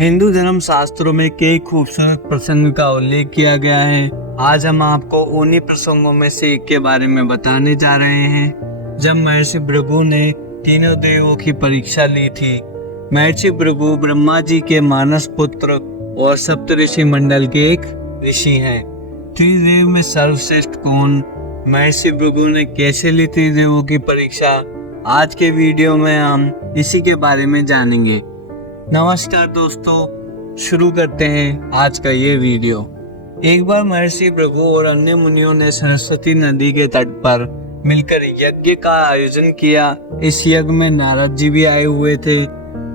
हिंदू धर्म शास्त्रों में कई खूबसूरत प्रसंग का उल्लेख किया गया है। आज हम आपको उन्हीं प्रसंगों में से एक के बारे में बताने जा रहे हैं। जब महर्षि भृगु ने तीनों देवों की परीक्षा ली थी। महर्षि भृगु ब्रह्मा जी के मानस पुत्र और सप्तऋषि मंडल के एक ऋषि हैं। त्रिदेव में सर्वश्रेष्ठ कौन? महर्षि भृगु ने कैसे ली त्रिदेवों की परीक्षा? आज के वीडियो में हम इसी के बारे में जानेंगे। नमस्कार दोस्तों, शुरू करते हैं आज का ये वीडियो। एक बार महर्षि भृगु और अन्य मुनियों ने सरस्वती नदी के तट पर मिलकर यज्ञ का आयोजन किया। इस यज्ञ में नारद जी भी आए हुए थे।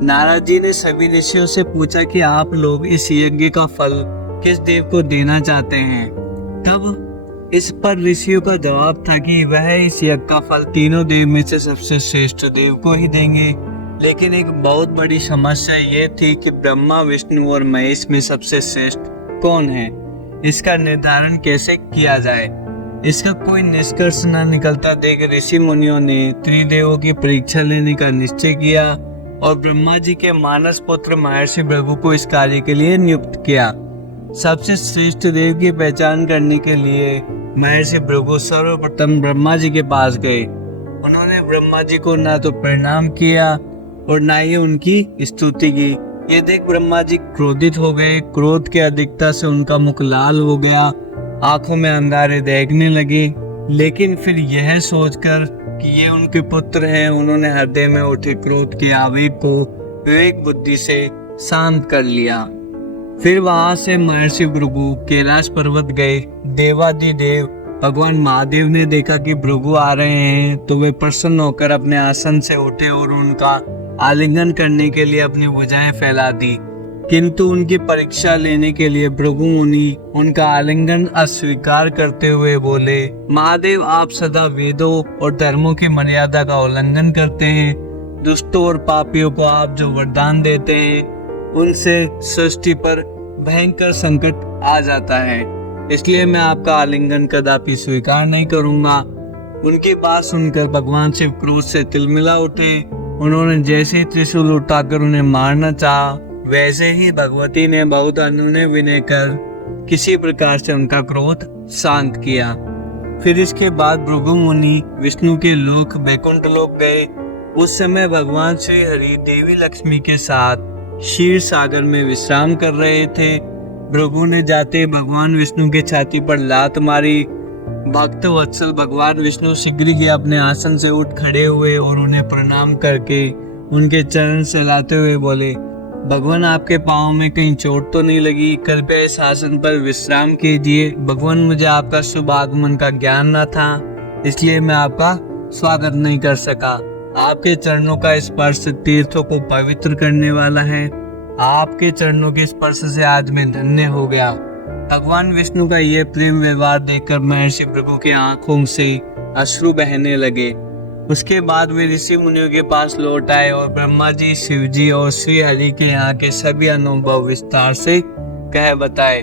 नारद जी ने सभी ऋषियों से पूछा कि आप लोग इस यज्ञ का फल किस देव को देना चाहते हैं। तब इस पर ऋषियों का जवाब था कि वह इस यज्ञ का फल तीनों देव में से सबसे श्रेष्ठ देव को ही देंगे। लेकिन एक बहुत बड़ी समस्या ये थी कि ब्रह्मा, विष्णु और महेश में सबसे श्रेष्ठ कौन है? इसका निर्धारण कैसे किया जाए? इसका कोई निष्कर्ष न निकलता देख ऋषि मुनियों ने त्रिदेवों की परीक्षा लेने का निश्चय किया और ब्रह्मा जी के मानस पुत्र महर्षि भृगु को इस कार्य के लिए नियुक्त किया। सबसे श्रेष्ठ देव की पहचान करने के लिए महर्षि भृगु सर्वप्रथम ब्रह्मा जी के पास गए। उन्होंने ब्रह्मा जी को ना तो प्रणाम किया और ना ही उनकी स्तुति की। ये देख ब्रह्मा जी क्रोधित हो गए। क्रोध के अधिकता से उनका मुख लाल हो गया, आंखों में अंगारे देखने लगे। लेकिन फिर यह सोचकर कि ये उनके पुत्र हैं, उन्होंने हृदय में उठे क्रोध के आवेग को विवेक बुद्धि से शांत कर लिया। फिर वहां से महर्षि भृगु कैलाश पर्वत गए। देवादिदेव भगवान महादेव ने देखा कि भृगु आ रहे हैं तो वे प्रसन्न होकर अपने आसन से उठे और उनका आलिंगन करने के लिए अपनी भुजाएं फैला दी। किंतु उनकी परीक्षा लेने के लिए भृगु मुनि उनका आलिंगन अस्वीकार करते हुए बोले, महादेव, आप सदा वेदों और धर्मों की मर्यादा का उल्लंघन करते हैं। दुष्टों और पापियों को आप जो वरदान देते हैं उनसे सृष्टि पर भयंकर संकट आ जाता है, इसलिए मैं आपका आलिंगन कदापि स्वीकार नहीं करूंगा। उनकी बात सुनकर भगवान शिव क्रोध से तिलमिला उठे। उन्होंने जैसे त्रिशूल उठाकर उन्हें मारना चाहा, वैसे ही भगवती ने बहुत अनुनय विनय कर किसी प्रकार से उनका क्रोध शांत किया। फिर इसके बाद भृगु मुनि विष्णु के लोक वैकुंठ लोक गए। उस समय भगवान श्री हरि देवी लक्ष्मी के साथ क्षीर सागर में विश्राम कर रहे थे। भृगु ने जाते भगवान विष्णु के छाती पर लात मारी। भक्त वत्सल भगवान विष्णु शीघ्र ही अपने आसन से उठ खड़े हुए और उन्हें प्रणाम करके उनके चरण सहलाते हुए बोले, भगवान, आपके पाँव में कहीं चोट तो नहीं लगी? कृपया इस आसन पर विश्राम कीजिए। भगवान, मुझे आपका शुभ आगमन का ज्ञान न था, इसलिए मैं आपका स्वागत नहीं कर सका। आपके चरणों का स्पर्श तीर्थों को पवित्र करने वाला है। आपके चरणों के स्पर्श से आज मैं धन्य हो गया। भगवान विष्णु का यह प्रेम व्यवहार देखकर महर्षि भृगु की आंखों से अश्रु बहने लगे। उसके बाद वे ऋषि मुनियों के पास लौट आए और ब्रह्मा जी, शिव जी और श्री हरि के यहाँ के सभी अनुभव विस्तार से कह बताए।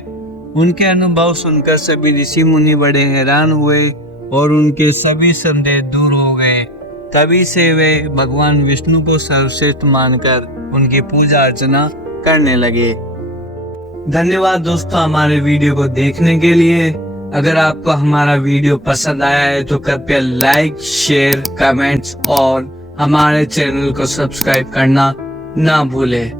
उनके अनुभव सुनकर सभी ऋषि मुनि बड़े हैरान हुए और उनके सभी संदेह दूर हो गए। तभी से वे भगवान विष्णु को सर्वश्रेष्ठ मानकर उनकी पूजा अर्चना करने लगे। धन्यवाद दोस्तों हमारे वीडियो को देखने के लिए। अगर आपको हमारा वीडियो पसंद आया है तो कृपया लाइक, शेयर, कमेंट्स और हमारे चैनल को सब्सक्राइब करना ना भूलें।